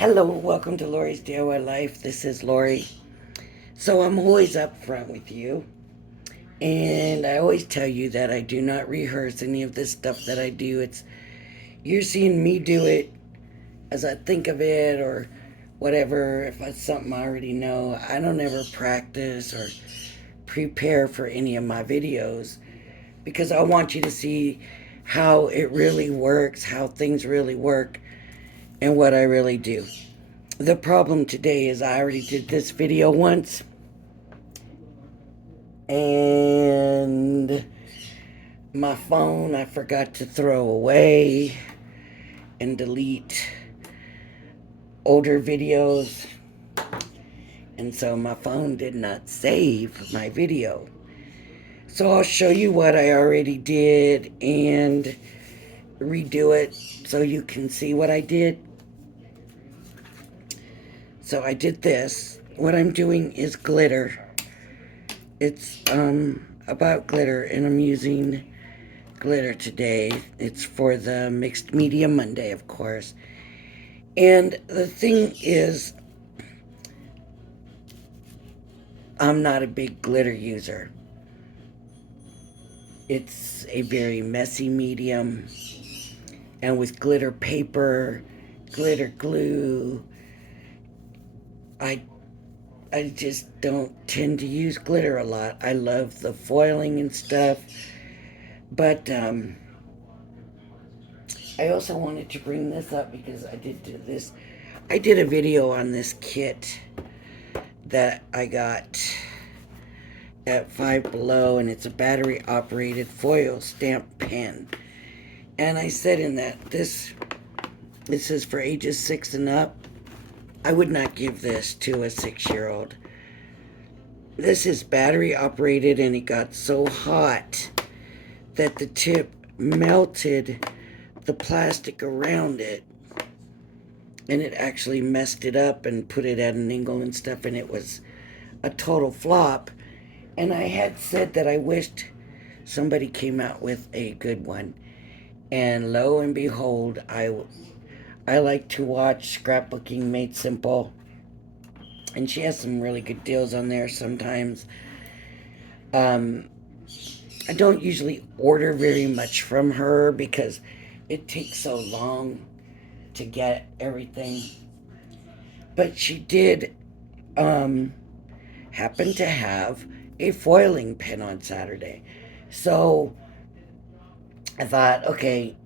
Hello, welcome to Lori's DIY Life. This is Lori. So I'm always up front with you, and I always tell you that I do not rehearse any of this stuff that I do. It's you're seeing me do it as I think of it or whatever. If it's something I already know, I don't ever practice or prepare for any of my videos because I want you to see how it really works, how things really work, and what I really do. The problem today is I already did this video once and my phone I forgot to throw away and delete older videos, and so my phone did not save my video. So I'll show you what I already did and redo it so you can see what I did. So I did this. What I'm doing is glitter. It's about glitter, and I'm using glitter today. It's for the Mixed Media Monday, of course. And the thing is, I'm not a big glitter user. It's a very messy medium, and with glitter paper, glitter glue, I I just don't tend to use glitter a lot. I love the foiling and stuff, but I also wanted to bring this up because I did do this. I did a video on this kit that I got at Five Below, and it's a battery operated foil stamp pen. And I said in that this is for ages 6 and up. I would not give this to a 6-year-old. This is battery operated, and it got so hot that the tip melted the plastic around it, and it actually messed it up and put it at an angle and stuff, and it was a total flop. And I had said that I wished somebody came out with a good one. And lo and behold, I like to watch Scrapbooking Made Simple, and she has some really good deals on there sometimes. Um, I don't usually order very much from her because it takes so long to get everything. But she did um, happen to have a foiling pen on Saturday. So I thought, okay,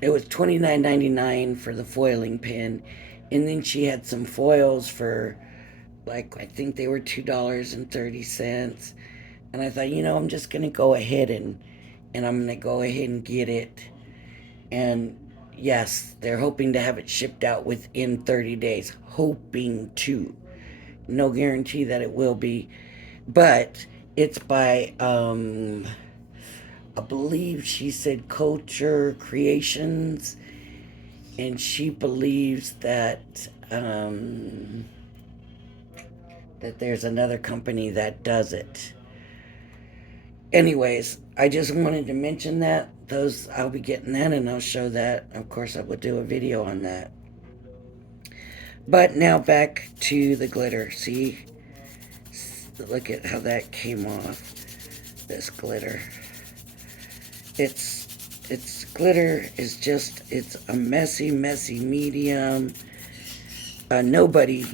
it was $29.99 for the foiling pen, and then she had some foils for like I think they were $2.30, and I thought, I'm just gonna go ahead and I'm gonna go ahead and get it. And yes, they're hoping to have it shipped out within 30 days. Hoping to. No guarantee that it will be, but it's by I believe she said Culture Creations, and she believes that there's another company that does it. Anyways, I just wanted to mention that. Those I'll be getting that, and I'll show that. Of course, I will do a video on that. But now back to the glitter. See, look at how that came off. This glitter. It's glitter is just it's a messy medium. Nobody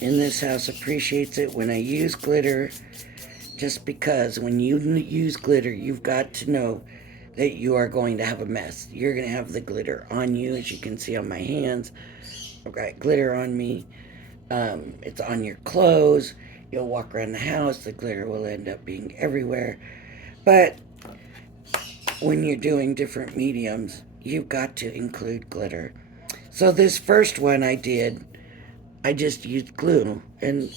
in this house appreciates it when I use glitter, just because when you use glitter, you've got to know that you are going to have a mess. You're going to have the glitter on you, as you can see on my hands. I've got glitter on me. It's on your clothes. You'll walk around the house, the glitter will end up being everywhere. But when you're doing different mediums, you've got to include glitter. So this first one I did, I just used glue. And,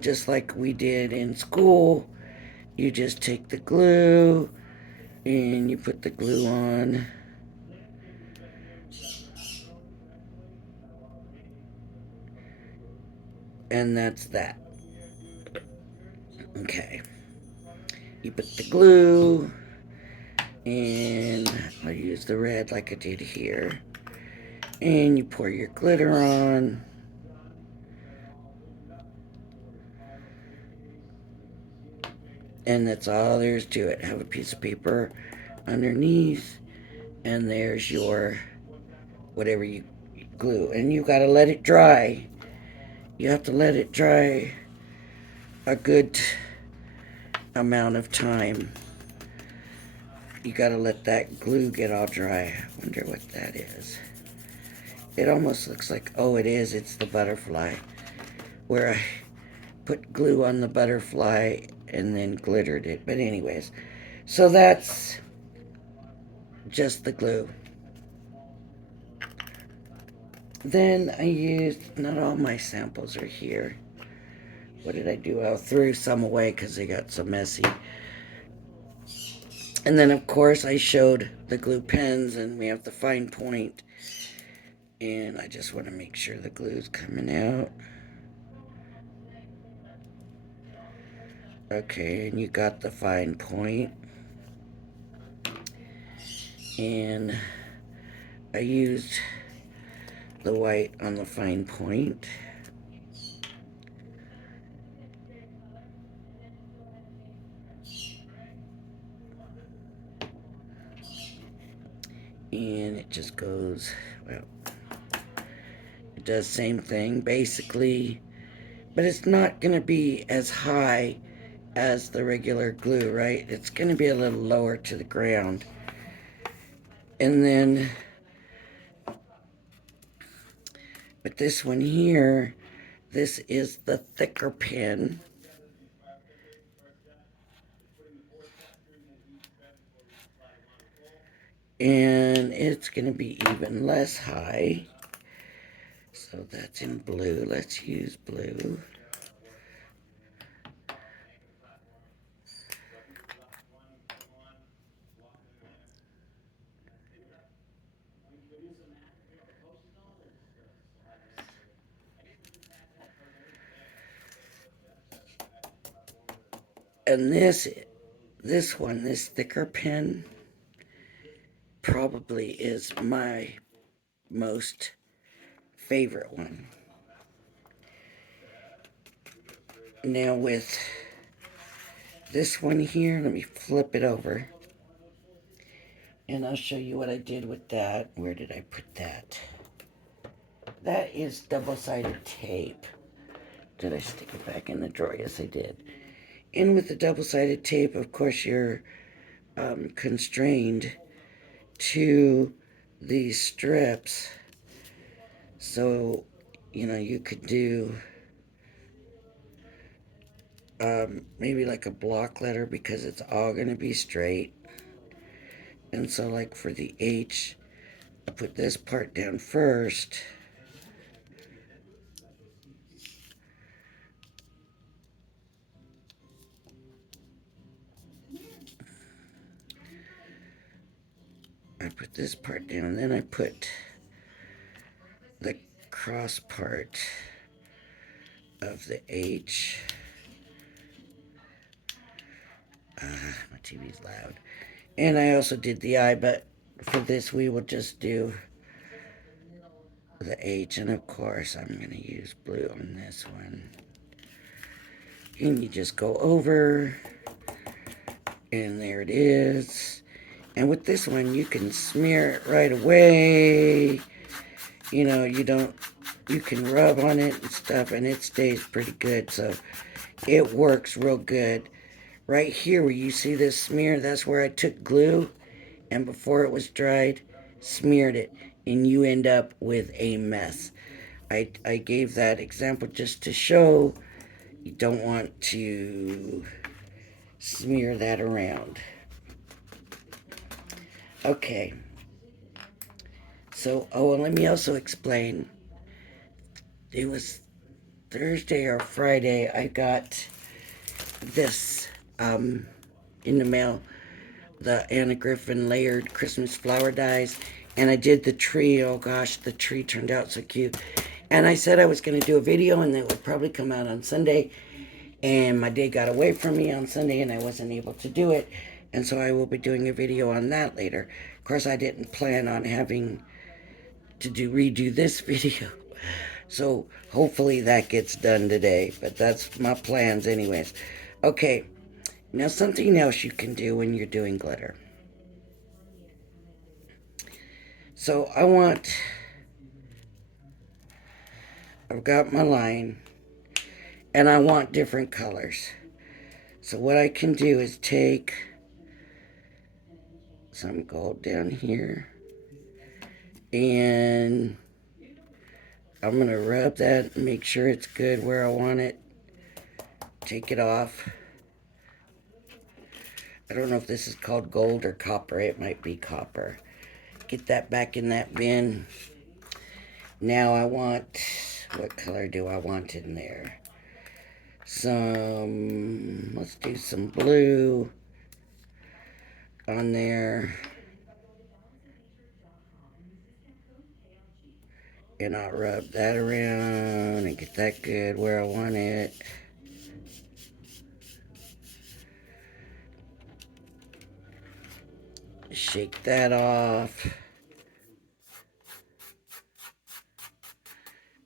just like we did in school, you just take the glue and you put the glue on. And that's that. Okay. You put the glue, and I'll use the red like I did here. And you pour your glitter on. And that's all there is to it. Have a piece of paper underneath, and there's your whatever you glue. And you got to let it dry. You have to let it dry a good amount of time. You got to let that glue get all dry. I wonder what that is. It almost looks like, oh, it is. It's the butterfly. Where I put glue on the butterfly and then glittered it. But anyways, so that's just the glue. Then I used, not all my samples are here. What did I do? I threw some away because they got so messy. And then, of course, I showed the glue pens, and we have the fine point. And I just want to make sure the glue's coming out. Okay, and you got the fine point. And I used the white on the fine point. And it just goes, well, it does same thing basically, but it's not going to be as high as the regular glue, right? It's going to be a little lower to the ground. And then with this one here, this is the thicker pen. And it's going to be even less high. So that's in blue. Let's use blue. And this one, this thicker pen, probably is my most favorite one. Now with this one here, let me flip it over. And I'll show you what I did with that. Where did I put that? That is double-sided tape. Did I stick it back in the drawer? Yes, I did. And with the double-sided tape, of course, you're constrained to these strips. So, you know, you could do maybe like a block letter because it's all going to be straight. And so, like for the H, I put this part down first. I put this part down, then I put the cross part of the H. My TV's loud. And I also did the I, but for this we will just do the H. And of course I'm going to use blue on this one. And you just go over, and there it is. And with this one you can smear it right away. You know, you can rub on it and stuff, and it stays pretty good. So it works real good. Right here where you see this smear, that's where I took glue, and before it was dried, smeared it, and you end up with a mess. I gave that example just to show you don't want to smear that around. Okay. So, oh, and let me also explain. It was Thursday or Friday, I got this in the mail, the Anna Griffin layered Christmas flower dies, and I did the tree. Oh gosh, the tree turned out so cute. And I said I was going to do a video, and it would probably come out on Sunday, and my day got away from me on Sunday, and I wasn't able to do it, and so I will be doing a video on that later. Of course, I didn't plan on having to redo this video. So hopefully that gets done today, but that's my plans anyways. Okay, now something else you can do when you're doing glitter. So I've got my line, and I want different colors. So what I can do is take some gold down here, and I'm going to rub that and make sure it's good where I want it. Take it off. I don't know if this is called gold or copper. It might be copper. Get that back in that bin. Now I want, what color do I want in there? Let's do some blue on there. And I'll rub that around and get that good where I want it. Shake that off.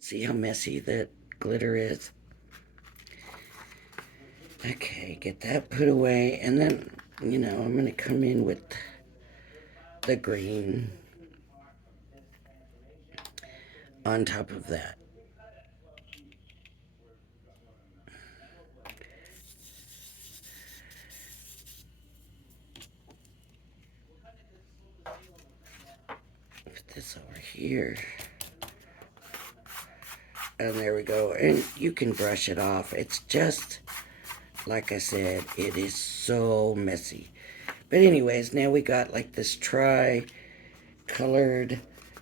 See how messy that glitter is? Okay, get that put away. And then, I'm going to come in with the green on top of that. Put this over here. And there we go. And you can brush it off. It's just, like I said, it is so messy. But anyways, now we got like this tri-colored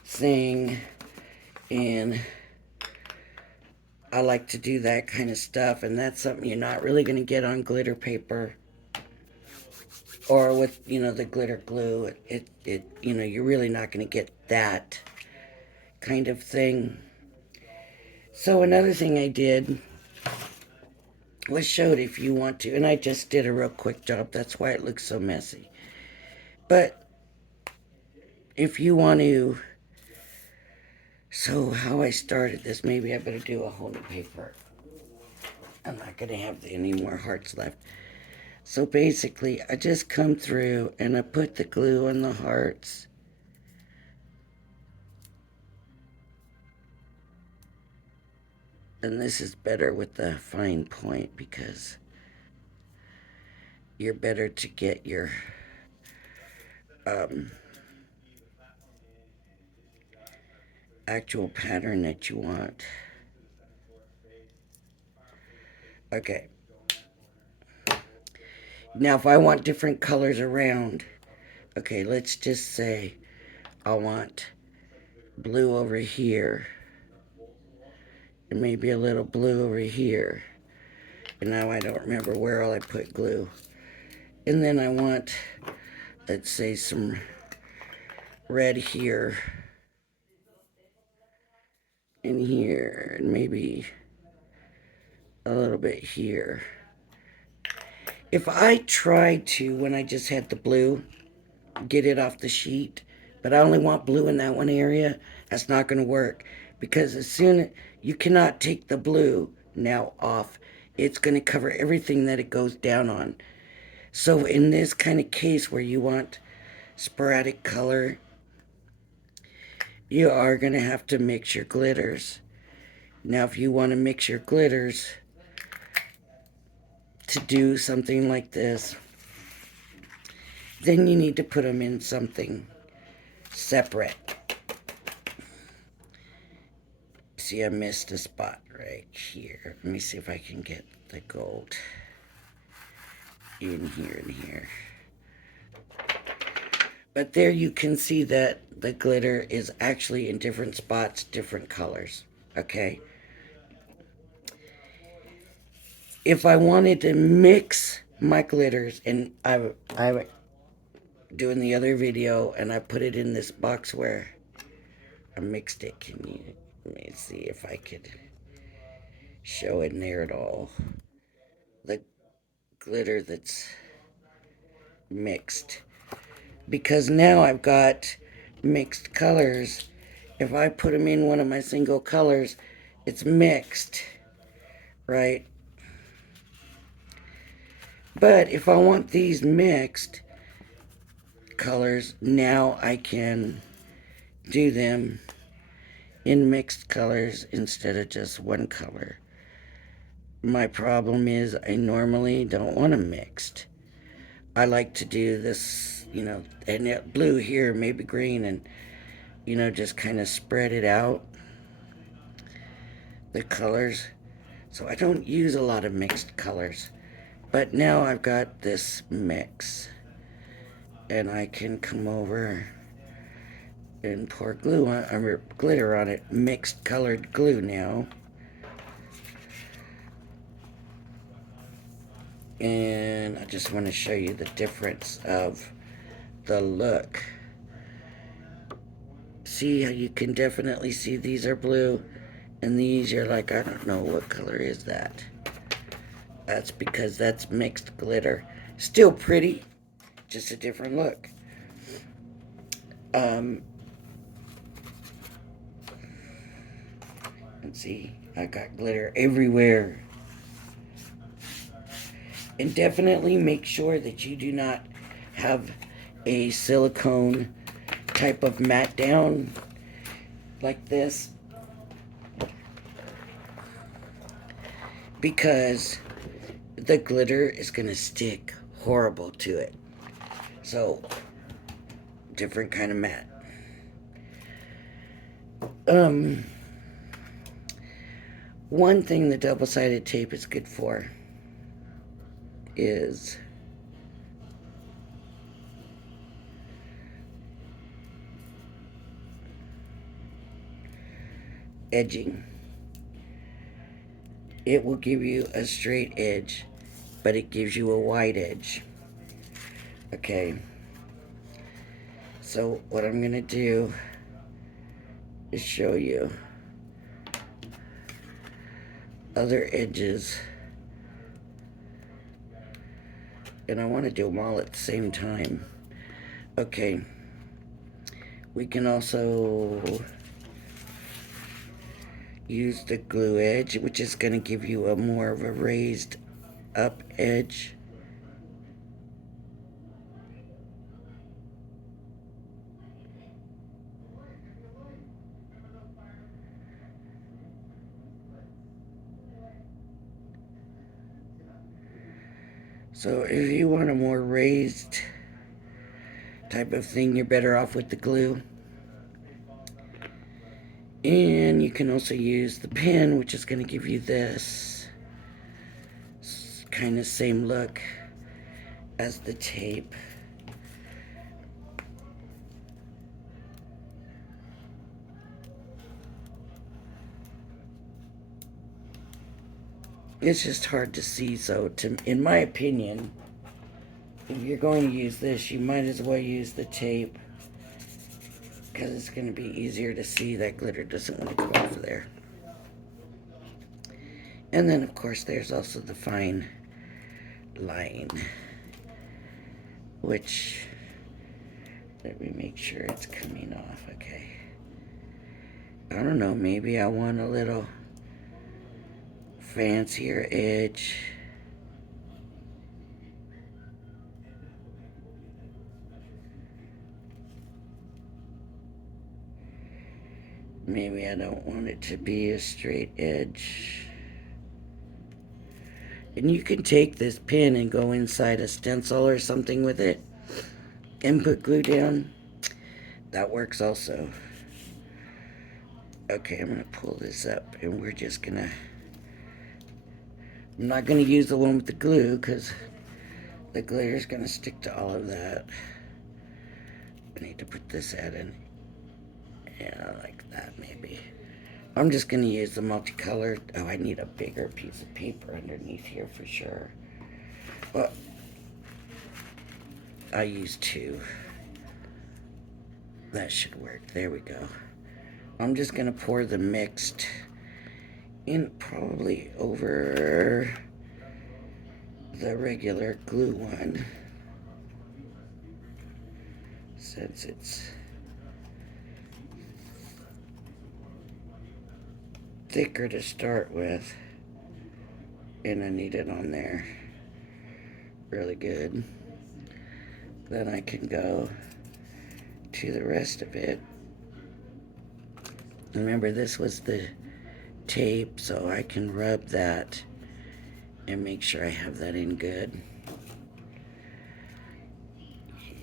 thing. And I like to do that kind of stuff. And that's something you're not really going to get on glitter paper. Or with, the glitter glue. You're really not going to get that kind of thing. So another thing I did was showed if you want to, and I just did a real quick job. That's why it looks so messy. But if you want to, so how I started this, maybe I better do a whole new paper. I'm not going to have any more hearts left. So basically, I just come through and I put the glue on the hearts. And this is better with the fine point because you're better to get your actual pattern that you want. Okay. Now if I want different colors around, okay, let's just say I want blue over here and maybe a little blue over here. And now I don't remember where all I put glue. And then I want, let's say, some red here and here, and maybe a little bit here. If I tried to, when I just had the blue, get it off the sheet, but I only want blue in that one area, that's not going to work. Because as soon you cannot take the blue now off, it's going to cover everything that it goes down on. So in this kind of case where you want sporadic color, you are going to have to mix your glitters. Now if you want to mix your glitters to do something like this, then you need to put them in something separate. See, I missed a spot right here. Let me see if I can get the gold in here and here. But there you can see that the glitter is actually in different spots, different colors. Okay. If I wanted to mix my glitters, and I doing the other video, and I put it in this box where I mixed it. Let me see if I could show in there at all. The glitter that's mixed. Because now I've got mixed colors if I put them in one of my single colors, it's mixed, right? But if I want these mixed colors, now I can do them in mixed colors instead of just one color. My problem is I normally don't want them mixed. I like to do this, and blue here, maybe green, and, just kind of spread it out, the colors. So I don't use a lot of mixed colors. But now I've got this mix, and I can come over and pour glue on, or glitter on it, mixed colored glue now. And I just want to show you the difference of the look. See how you can definitely see these are blue, and these you're like, I don't know, what color is that? That's because that's mixed glitter. Still pretty, just a different look. Let's see, I got glitter everywhere. And definitely make sure that you do not have a silicone type of mat down like this, because the glitter is going to stick horrible to it. So, different kind of mat. One thing the double-sided tape is good for is edging. It will give you a straight edge, but it gives you a wide edge. Okay. So what I'm going to do is show you other edges. And I want to do them all at the same time. Okay. We can also use the glue edge, which is going to give you a more of a raised up edge. So if you want a more raised type of thing, you're better off with the glue. And you can also use the pen, which is going to give you this kind of same look as the tape. It's just hard to see, so in my opinion, if you're going to use this, you might as well use the tape, because it's going to be easier to see. That glitter doesn't want to go off of there. And then, of course, there's also the fine line, which, let me make sure it's coming off. Okay. I don't know, maybe I want a little fancier edge. Maybe I don't want it to be a straight edge. And you can take this pin and go inside a stencil or something with it and put glue down. That works also. Okay, I'm going to pull this up, and we're just going to... I'm not going to use the one with the glue, because the glitter is going to stick to all of that. I need to put this at in. Yeah, like that maybe. I'm just going to use the multicolored. Oh, I need a bigger piece of paper underneath here for sure. Well, I use 2. That should work. There we go. I'm just going to pour the mixed in probably over the regular glue one, since it's thicker to start with, and I need it on there really good. Then I can go to the rest of it. Remember, this was the tape, so I can rub that and make sure I have that in good.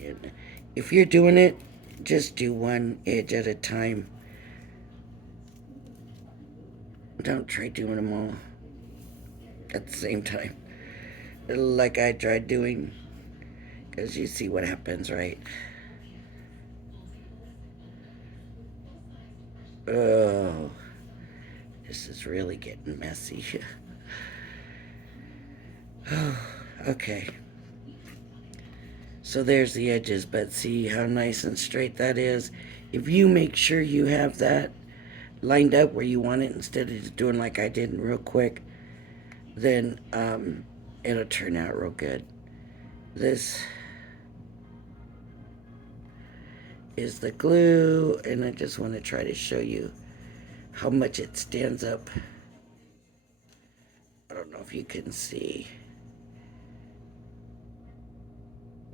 And if you're doing it, just do one edge at a time. Don't try doing them all at the same time, like I tried doing, because you see what happens, right? Oh, this is really getting messy. Oh, okay. So there's the edges, but see how nice and straight that is? If you make sure you have that lined up where you want it instead of just doing like I did real quick, then it'll turn out real good. This is the glue, and I just want to try to show you how much it stands up. I don't know if you can see.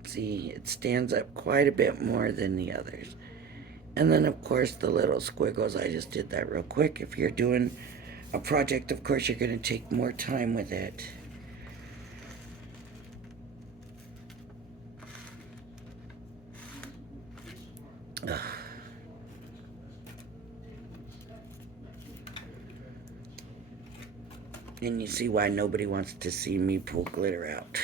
See, it stands up quite a bit more than the others. And then, of course, the little squiggles, I just did that real quick. If you're doing a project, of course, you're going to take more time with it. Ugh. And you see why nobody wants to see me pull glitter out.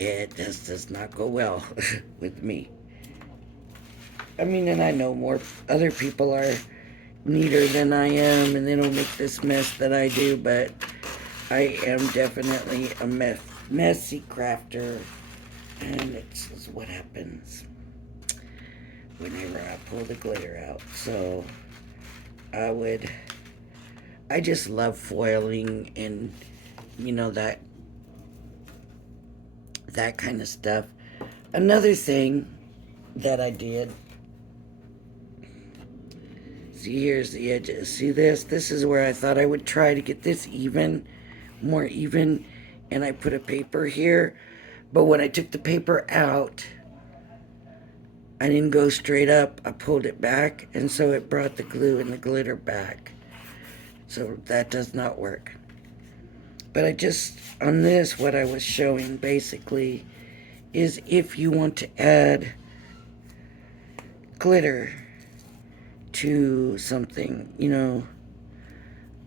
It just does not go well with me. I mean, and I know more other people are neater than I am, and they don't make this mess that I do, but I am definitely a messy crafter, and it's what happens whenever I pull the glitter out. So I just love foiling and, you know, that kind of stuff. Another thing that I did, see, here's the edges. See this? This is where I thought I would try to get this even, more even, and I put a paper here. But when I took the paper out, I didn't go straight up. I pulled it back, and so it brought the glue and the glitter back. So that does not work. But I just, on this, what I was showing basically is if you want to add glitter to something, you know,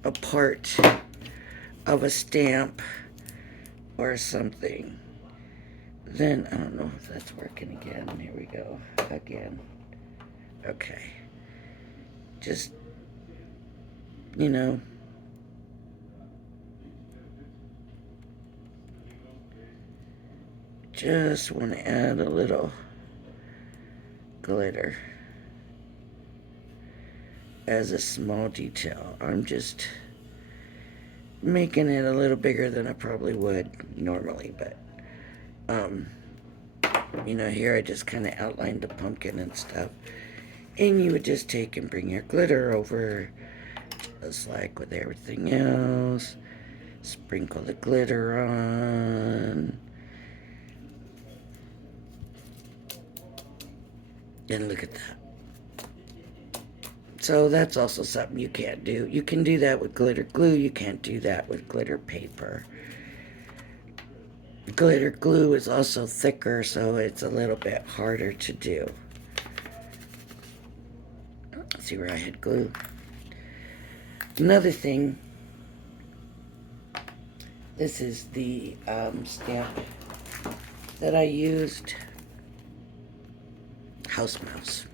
a part of a stamp or something, then, I don't know if that's working again. Here we go. Again. Okay. Just, you know, just want to add a little glitter as a small detail. I'm just making it a little bigger than I probably would normally, but you know, here I just kind of outlined the pumpkin and stuff, and you would just take and bring your glitter over just like with everything else. Sprinkle the glitter on, and look at that. So that's also something you can't do. You can do that with glitter glue. You can't do that with glitter paper. Glitter glue is also thicker, so it's a little bit harder to do. See where I had glue? Another thing, this is the stamp that I used. House mouse.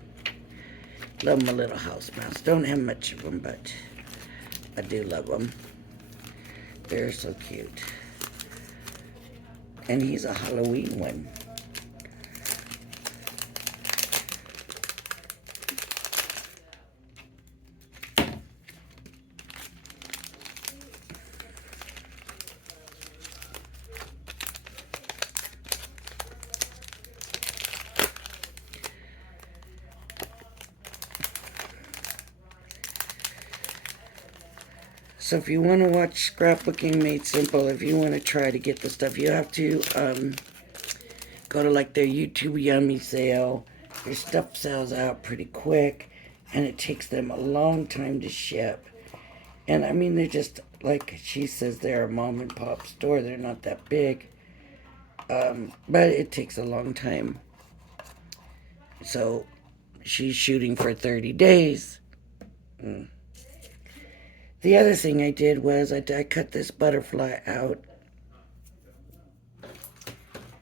Love my little house mouse. Don't have much of them, but I do love them. They're so cute. And he's a Halloween one. So if you want to watch Scrapbooking Made Simple, if you want to try to get the stuff, you have to go to like their YouTube Yummy sale. Their stuff sells out pretty quick, and it takes them a long time to ship. And I mean, they're just, like she says, they're a mom and pop store. They're not that big. But it takes a long time. So she's shooting for 30 days. The other thing I did was I cut this butterfly out.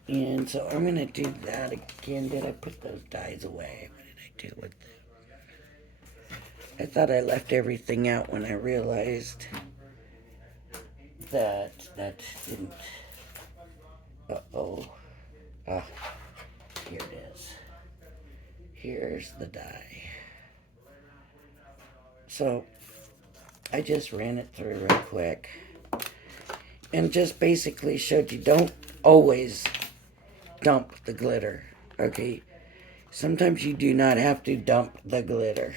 And so I'm going to do that again. Did I put those dies away? What did I do with them? I thought I left everything out when I realized that didn't. Uh-oh. Ah, here it is. Here's the die. So I just ran it through real quick and just basically showed you don't always dump the glitter, okay? Sometimes you do not have to dump the glitter.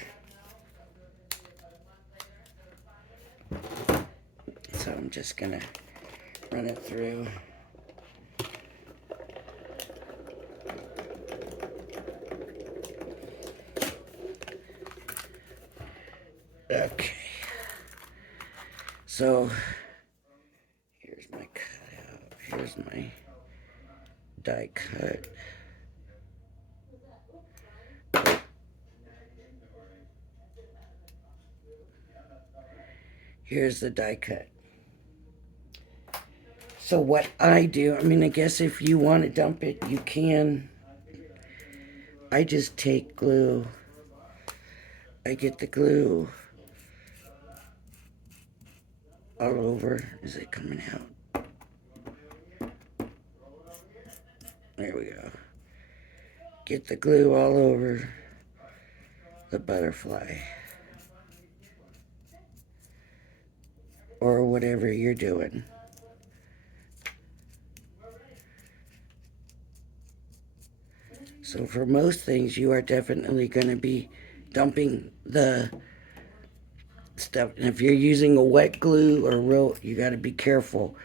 So I'm just gonna run it through. Okay. So here's my cutout. Here's my die cut. Here's the die cut. So what I do, I mean, I guess if you want to dump it, you can. I just take glue. I get the glue all over. Is it coming out? There we go. Get the glue all over the butterfly. Or whatever you're doing. So for most things, you are definitely going to be dumping the stuff. And if you're using a wet glue or real, you got to be careful.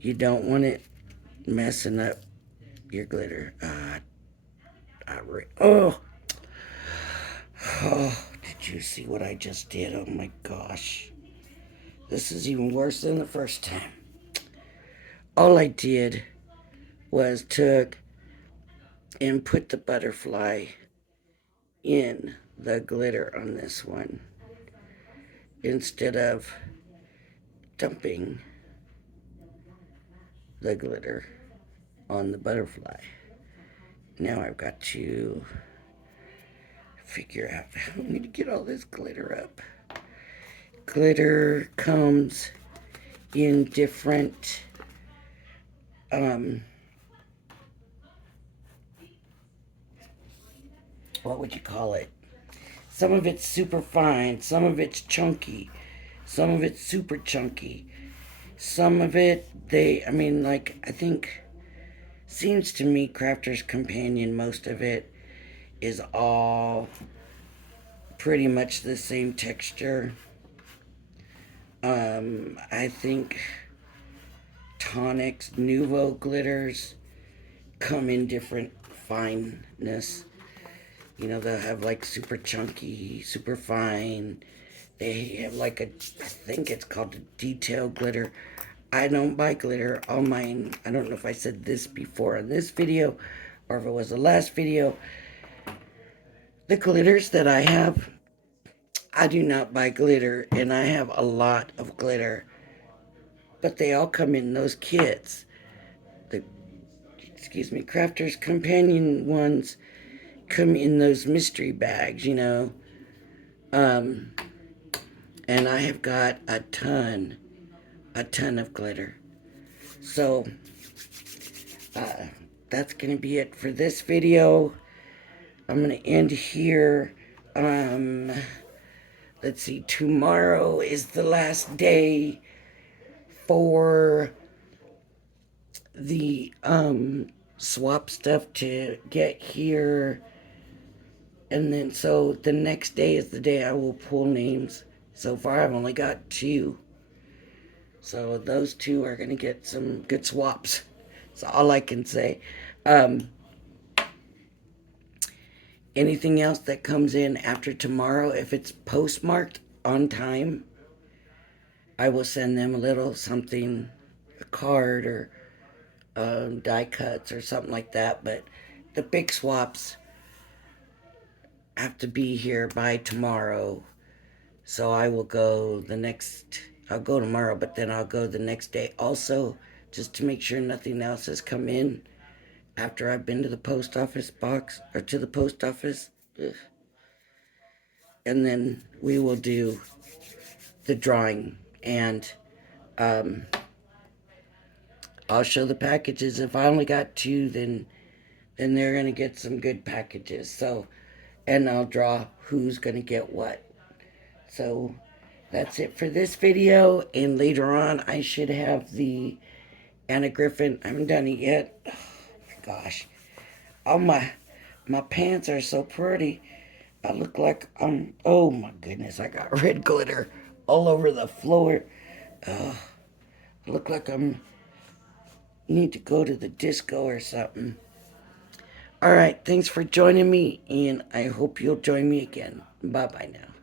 You don't want it messing up your glitter. Oh, did you see what I just did? Oh my gosh. This is even worse than the first time. All I did was took and put the butterfly in the glitter on this one instead of dumping the glitter on the butterfly. Now I've got to figure out how I'm going to get all this glitter up. Glitter comes in different what would you call it? Some of it's super fine, some of it's chunky, some of it's super chunky. Some of it, I think, seems to me, Crafter's Companion, most of it is all pretty much the same texture. I think Tonic's Nouveau glitters come in different fineness. You know, they'll have like super chunky, super fine. They have like I think it's called a detail glitter. I don't buy glitter. All mine, I don't know if I said this before in this video or if it was the last video. The glitters that I have, I do not buy glitter, and I have a lot of glitter. But they all come in those kits. The, Crafter's Companion ones come in those mystery bags, you know. And I have got a ton of glitter. So, that's going to be it for this video. I'm going to end here. Let's see, tomorrow is the last day for the swap stuff to get here. And then, so the next day is the day I will pull names. So far, I've only got 2. So those two are going to get some good swaps. That's all I can say. Um, Anything else that comes in after tomorrow, if it's postmarked on time, I will send them a little something, a card or die cuts or something like that. But the big swaps have to be here by tomorrow. So I will go I'll go tomorrow, but then I'll go the next day also, just to make sure nothing else has come in after I've been to the post office box or to the post office. Ugh. And then we will do the drawing, and um, I'll show the packages. If I only got two, then they're gonna get some good packages. So, and I'll draw who's gonna get what. So that's it for this video. And later on, I should have the Anna Griffin. I haven't done it yet. Oh my gosh, all my pants are so pretty. I look like I'm. Oh my goodness, I got red glitter all over the floor. I look like I'm need to go to the disco or something. All right, thanks for joining me, and I hope you'll join me again. Bye bye now.